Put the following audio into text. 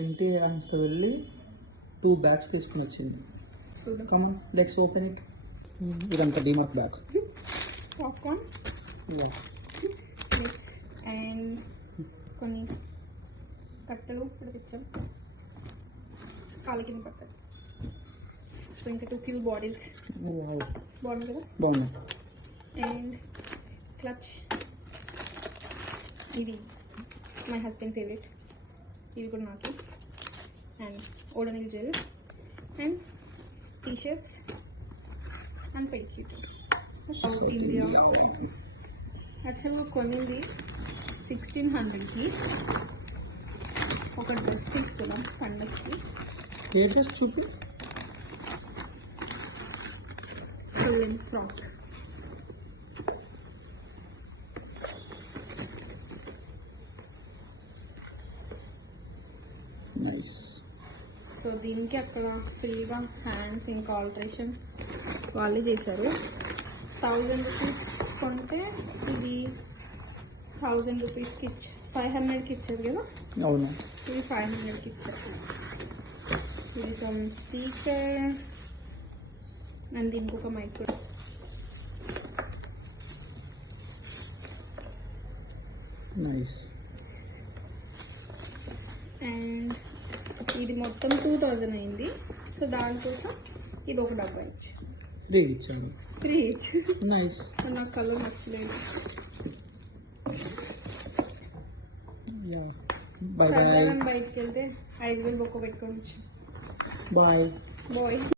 ఎంటీ హ్యాండ్స్తో వెళ్ళి 2 బ్యాగ్స్ తీసుకుని వచ్చింది. Come on, let's open it. ఇదంతా డిమార్ట్ బ్యాగ్. పాప్కార్న్ అండ్ కొన్ని కట్టెలు కూడా తెచ్చాం, కాళ్ళ కింద పట్టాలి. సో ఇంకా 2 క్యూట్ బాటిల్స్. బాగుంది కదా? బాగుంది. అండ్ క్లచ్, ఇది మై హస్బెండ్ ఫేవరెట్, ఇవి కూడా నాకు. అండ్ Odonil gel and T shirts and pedicure. South India యాక్చువల్గా కొనింది 1600కి. ఒక డ్రెస్ తీసుకున్నాం పండగకి. ఏ డ్రెస్ చూపి? Full frock. నైస్. సో దీనికి అక్కడ ఫ్రీగా హ్యాండ్స్ ఇంకా ఆల్టరేషన్ వాళ్ళే చేశారు. 1000 రూపీస్ కొంటే ఇది 1000 రూపీస్కి 500కి ఇచ్చారు కదా. అవును, ఇది 500కి ఇచ్చారు. ఇది సమ్ స్పీకర్ అండ్ దీనికి ఒక మైక్రో. నైస్. అండ్ ఇది మొత్తం 2000 అయింది. సో దానికోసం ఇది ఒక డబ్బా ఇచ్చి ఫ్రీ ఇచ్చారు. ఫ్రీ ఇచ్చి. నైస్. నాకు కలర్ నచ్చలేదు. Bye bye. బయటకు వెళ్తే 5000 బొక్క పెట్టుకోవచ్చు. Bye bye.